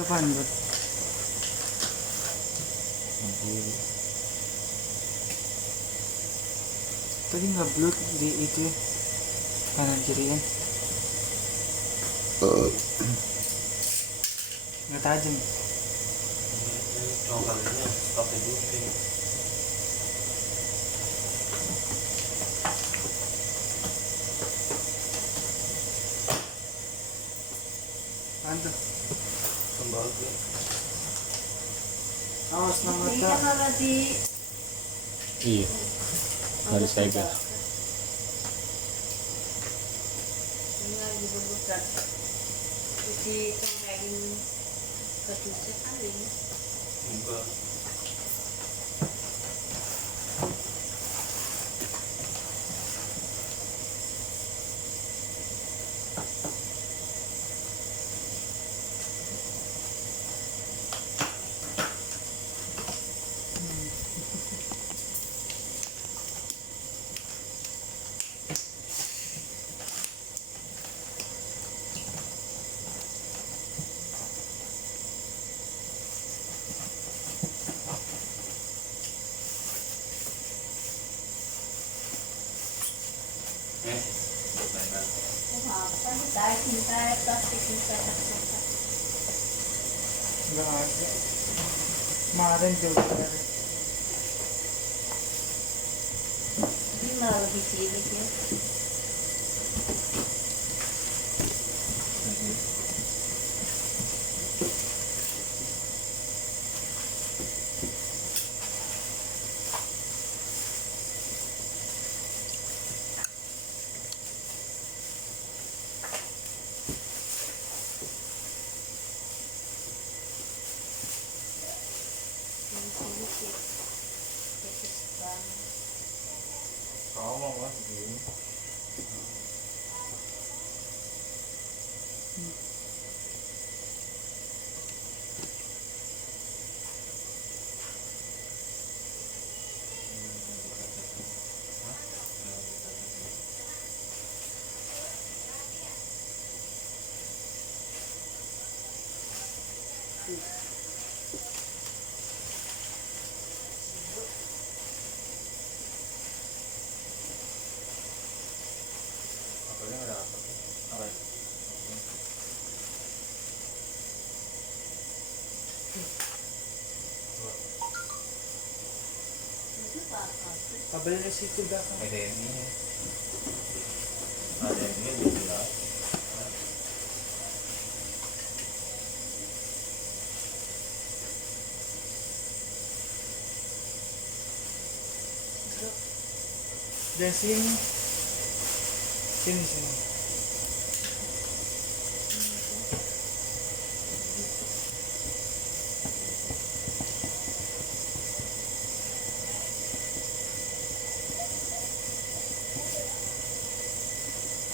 Kapan bro? Kiri. Tadi nggak blur di itu ya? Kanan kiri kan? Nggak tajam. Cuma kalinya pakai gunting. Mantap. Kembali. Awas nama Ini tak. kan ada di Iya. Harus saya ini lagi berbuka. Jadi kemarin kedua kali. Enggak. Apa nih cinta plastik cinta. Nggak ada. Kemarin juga ada. Ini malah lebih cilik ya. Sedikit kecil banget. Kau mau kan begini? Apanya ada apa? Apa? Itu apa? Kabelnya situ belakang. Ada ini. Ada ini juga. Dan sini. Sini.